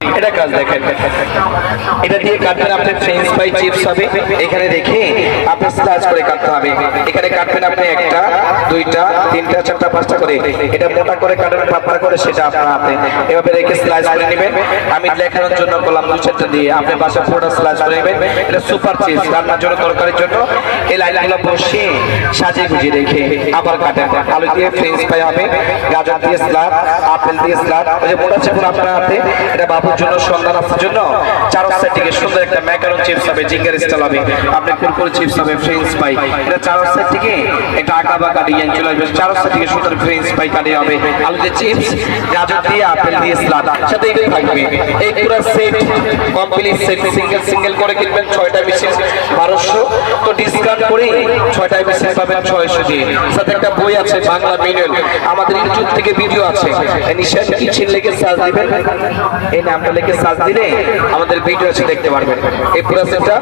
এটা কাজ দেখেন, এটা দিয়ে কাটবেন আপনি ফ্রেঞ্চ ফ্রাই চিপস হবে। এখানে দেখে আপনি স্লাইস করে কাটতে হবে। এখানে কাটবেন আপনি একটা, দুইটা, তিনটা, চারটা, পাঁচটা করে। এটা মোটা করে কাটবেন, পাতলা করে সেটা আপনার হাতে এভাবে রেখে স্লাইস করে নেবেন। আমি দেখানোর জন্য করলাম দু চারটা দিয়ে, আপনি বাসা পুরোটা স্লাইস করে নেবেন। এটা সুপার চিপস রান্নার জন্য, তরকারির জন্য। এই লাইনগুলো বসে সাজিয়ে গুজিয়ে রেখে আবার কাটেন। আলু দিয়ে ফ্রেঞ্চ ফ্রাই হবে, গাজর দিয়ে স্লাদ, আপেল দিয়ে স্লাদ। ওই যে মোটা চিপস আপনার হাতে, এটা বাবুর জন্য, সন্তান আপনার জন্য। চারো সাইড থেকে সুন্দর একটা ম্যাকারন চিপস হবে, জিঙ্গার স্টাইল হবে, আপনি কুরকুরে চিপস হবে, ফ্রেঞ্চ ফ্রাই। এটা চারো সাইড থেকে এটা আঁকা বাঁকা ডিজাইন চলে আসবে। চারো সাইড থেকে সুন্দর ফ্রেঞ্চ ফ্রাই কাটে হবে, আলু দিয়ে চিপস, গাজর দিয়ে, আপেল দিয়ে স্লাদ, সাথে এটা থাকবে। এই পুরো set complete set single single করে কিনবেন 6টা মিশিং 1200, তো ডিসকাউন্ট করে 6টা মিশিং পাবেন 600 দিয়ে। সাথে একটা বই আছে বাংলা ম্যানুয়াল, আমাদের ইউটিউব থেকে ভিডিও আছে, নিশান কিচেন লিখে সার্চ দিবেন, এই নামটা লিখে সার্চ দিলে আমাদের ভিডিও আছে, দেখতে পারবেন। এই পুরো সেটটা